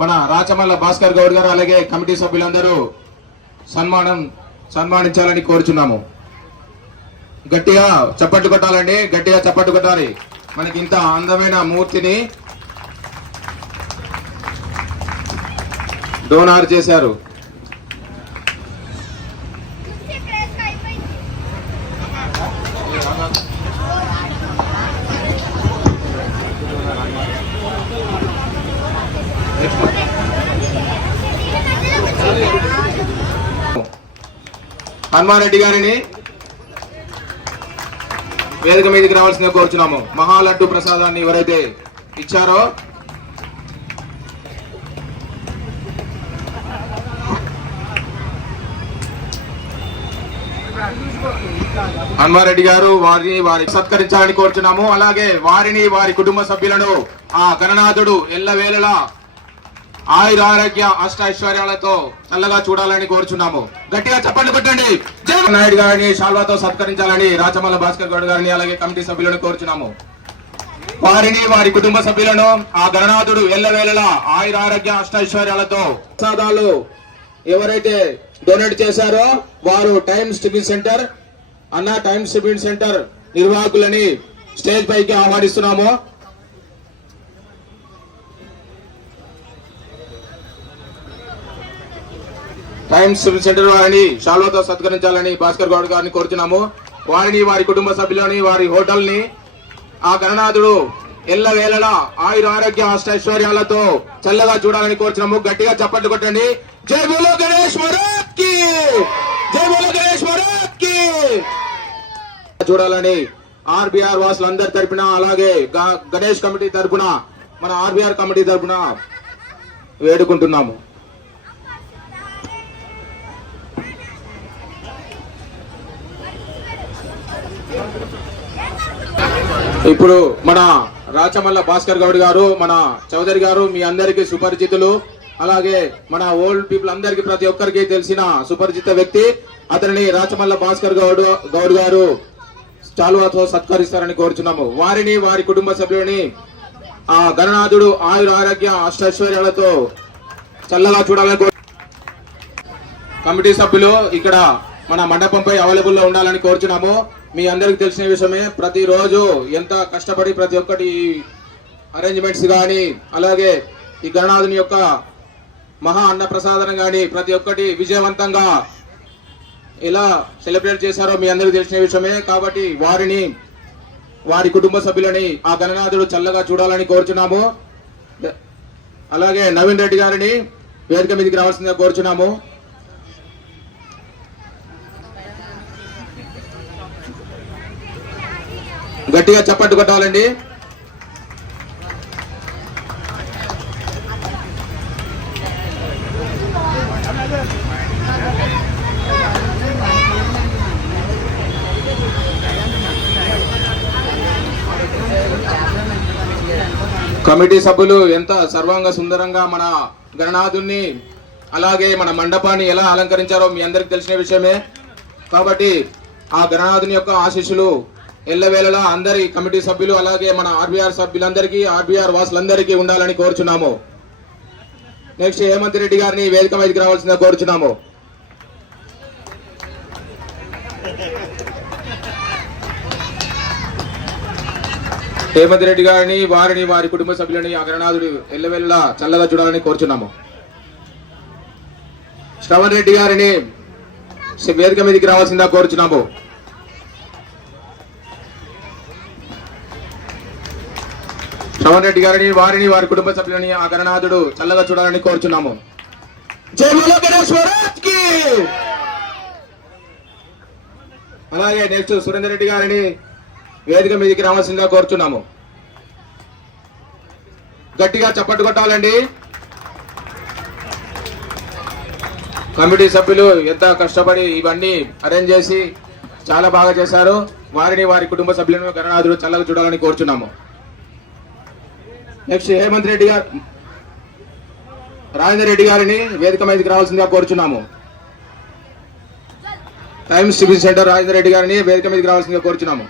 మన రాచమల్ల భాస్కర్ గౌడ్ గారు అలాగే కమిటీ సభ్యులందరూ సన్మానించాలని కోరుచున్నాము. గట్టిగా చప్పట్లు కొట్టాలండి, గట్టిగా చప్పట్లు కొట్టాలి. మనకి ఇంత అందమైన మూర్తిని డోనార్ చేశారు. హనుమారెడ్డి గారిని వేదిక మీదకి రావాల్సిందిగా కోరుచున్నాము. మహాలడ్డు ప్రసాదాన్ని ఎవరైతే ఇచ్చారో హనుమారెడ్డి గారు వారిని సత్కరించాలని కోరుచున్నాము. అలాగే వారిని వారి కుటుంబ సభ్యులను ఆ గణనాథుడు ఎల్లవేళలా ఆయుర ఆరోగ్య అష్ట ఐశ్వర్యాలతో చల్లగా చూడాలని కోరుచున్నాము. గట్టిగా చప్పట్లు కొట్టండి. జై నాయుడు గారిని శాల్వాతో సత్కరించాలని రాచమల్ల భాస్కర్ గౌడ్ గారిని అలాగే కమిటీ సభ్యులను కోరుచున్నాము. వారిని వారి కుటుంబ సభ్యులను ఆ గణనాథుడు ఎల్లవేళలా ఆయుర ఆరోగ్య అష్ట ఐశ్వర్యాలతో ప్రసాదాలు ఎవరైతే డొనేట్ చేశారో వారు Times Tiffin Centre Times Tiffin Centre నిర్వాహకులని స్టేజ్ పైకి ఆహ్వానిస్తున్నాము. టైమ్స్ టిఫిన్ సెంటర్ వారిని శాల్వాతో సత్కరించాలని భాస్కర్ గౌడ్ గారిని కోరుచున్నాము. వారిని వారి కుటుంబ సభ్యులని వారి హోటల్ ని ఆ గణనాథుడు ఎల్లవేళలా ఆయుర ఆరోగ్య అష్టైశ్వర్యాలతో చల్లగా చూడాలని కోరుచున్నాము. గట్టిగా చప్పట్లు కొట్టండి. జై బోలో గణేష్ మహారాజ్ కి, జై బోలో గణేష్ మహారాజ్ కి చూడాలని ఆర్బీఆర్ వాసులందరి తరపున అలాగే గణేష్ కమిటీ తరపున మన ఆర్బీఆర్ కమిటీ తరపున వేడుకుంటున్నాము. ఇప్పుడు మన రాచమల్ల భాస్కర్ గౌడ్ గారు, మన చౌదరి గారు మీ అందరికీ సుపరిచితులు. అలాగే మన ఓల్డ్ పీపుల్ అందరికి ప్రతి ఒక్కరికి తెలిసిన సుపరిచిత వ్యక్తి. అతనిని రాచమల్ల భాస్కర్ గౌడ్ గారు చాలువాతో సత్కరిస్తారని కోరుచున్నాము. వారిని వారి కుటుంబ సభ్యులని ఆ గణనాథుడు ఆయుర ఆరోగ్య అష్టైశ్వర్యాలతో చల్లగా చూడాలని కమిటీ సభ్యులు ఇక్కడ మన మండపంపై అవైలబుల్ లో ఉండాలని కోరుచున్నాము. మీ అందరికి తెలిసిన విషయమే, ప్రతిరోజు ఎంత కష్టపడి ప్రతి ఒక్కటి అరేంజ్మెంట్స్ కానీ అలాగే ఈ గణనాథుని యొక్క మహా అన్న ప్రసాదం కానీ ప్రతి ఒక్కటి విజయవంతంగా ఎలా సెలబ్రేట్ చేశారో మీ అందరికి తెలిసిన విషయమే. కాబట్టి వారిని వారి కుటుంబ సభ్యులని ఆ గణనాథుడు చల్లగా చూడాలని కోరుచున్నాము. అలాగే నవీన్ రెడ్డి గారిని వేదిక మీదకి రావాల్సిందిగా కోరుచున్నాము. గట్టిగా చప్పట్టు కొట్టాలండి. కమిటీ సభ్యులు ఎంత సర్వాంగ సుందరంగా మన గణనాథుని అలాగే మన మండపాన్ని ఎలా అలంకరించారో మీ అందరికి తెలిసిన విషయమే. కాబట్టి ఆ గణనాథుని యొక్క ఆశీస్సులు ఎల్లవేళలా అందరి కమిటీ సభ్యులు అలాగే మన ఆర్బీఆర్ సభ్యులందరికీ ఆర్బీఆర్ వాసులందరికీ ఉండాలని కోరుచున్నాము. నెక్స్ట్ హేమంత్ రెడ్డి గారిని వేదిక మీదకి రావాల్సిందిగా కోరుచున్నాము. హేమంత్ రెడ్డి గారిని వారిని వారి కుటుంబ సభ్యులని ఆ గణనాథుడు ఎల్లవేళలా చల్లగా చూడాలని కోరుచున్నాము. శ్రవణ్ రెడ్డి గారిని వేదిక మీదకి రావాల్సిందిగా కోరుచున్నాము. శ్రవణ్ రెడ్డి గారిని వారిని వారి కుటుంబ సభ్యులని ఆ గణనాథుడు చల్లగా చూడాలని కోరుచున్నాము. జై బోలో గణేష్ మహారాజ్ కి. అలాగే నెక్స్ట్ సురేందర్ రెడ్డి గారిని వేదిక మీదకి రావాల్సిందిగా కోరుచున్నాము. గట్టిగా చప్పట్లు కొట్టాలండి. కమిటీ సభ్యులు ఎంత కష్టపడి ఇవన్నీ అరేంజ్ చేసి చాలా బాగా చేశారు. వారిని వారి కుటుంబ సభ్యులను గణనాథుడు చల్లగా చూడాలని కోరుచున్నాము. నెక్స్ట్ హేమంత్ రెడ్డి గారు రాజేందర్ రెడ్డి గారిని వేదిక మీదకి రావాల్సిందిగా కోరుచున్నాము. Times Tiffin centre Rajender Reddy గారిని వేదిక మీదకి రావాల్సిందిగా కోరుచున్నాము.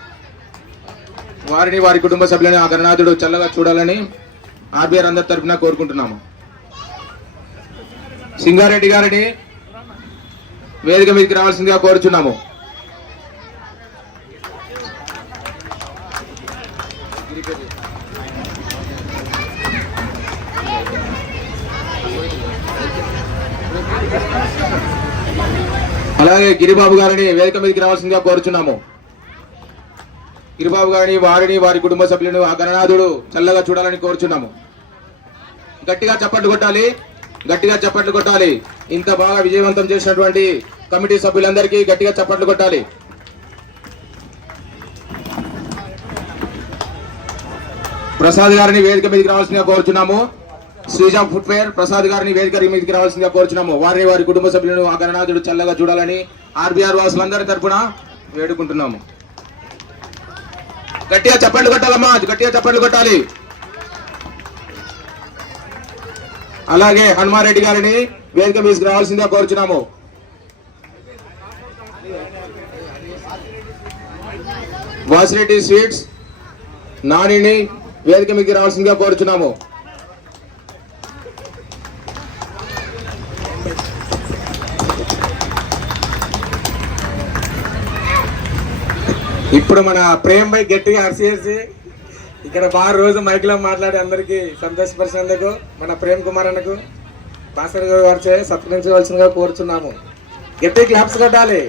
వారిని వారి కుటుంబ సభ్యులని ఆ గణనాథుడు చల్లగా చూడాలని ఆర్బీఆర్ అందరి తరఫున కోరుకుంటున్నాము. సింగారెడ్డి గారిని వేదిక మీదకి రావాల్సిందిగా కోరుచున్నాము. అలాగే గిరిబాబు గారిని వేదిక మీదకి రావాల్సిందిగా కోరుచున్నాము. గిరిబాబు గారిని, వారిని, వారి కుటుంబ సభ్యులను ఆ గణనాథుడు చల్లగా చూడాలని కోరుచున్నాము. గట్టిగా చప్పట్లు కొట్టాలి, గట్టిగా చప్పట్లు కొట్టాలి. ఇంత బాగా విజయవంతం చేసినటువంటి కమిటీ సభ్యులందరికీ గట్టిగా చప్పట్లు కొట్టాలి. ప్రసాద్ గారిని వేదిక మీదకి రావాల్సిందిగా కోరుచున్నాము. శ్రీజా ఫుట్వేర్ ప్రసాద్ గారిని వేదిక మీదకి రావాల్సిందిగా కోరుచున్నాము. వారిని, వారి కుటుంబ సభ్యులను ఆ గణనాథుడు చల్లగా చూడాలని ఆర్బీఆర్ వాసులందరి తరఫున వేడుకుంటున్నాము. గట్టిగా చప్పట్లు కొట్టాలమ్మా, గట్టిగా చప్పట్లు కొట్టాలి. అలాగే హనుమారెడ్డి గారిని వేదిక మీదకి రావాల్సిందిగా కోరుచున్నాము. వాసిరెడ్డి స్వీట్స్ నానిని వేదిక మీదకి రావాల్సిందిగా కోరుచున్నాము. ఇప్పుడు మన ప్రేమ్ భాయ్ గట్టిగా అరిచేసి ఇక్కడ బాగా రోజు మైక్లో మాట్లాడి అందరికీ సంతోషపరిచినందుకు మన ప్రేమ్ కుమార్ అన్నకు భాస్కర్ గారు సత్కరించవలసిందిగా కోరుచున్నాము. గట్టి క్లాప్స్ కొట్టాలి.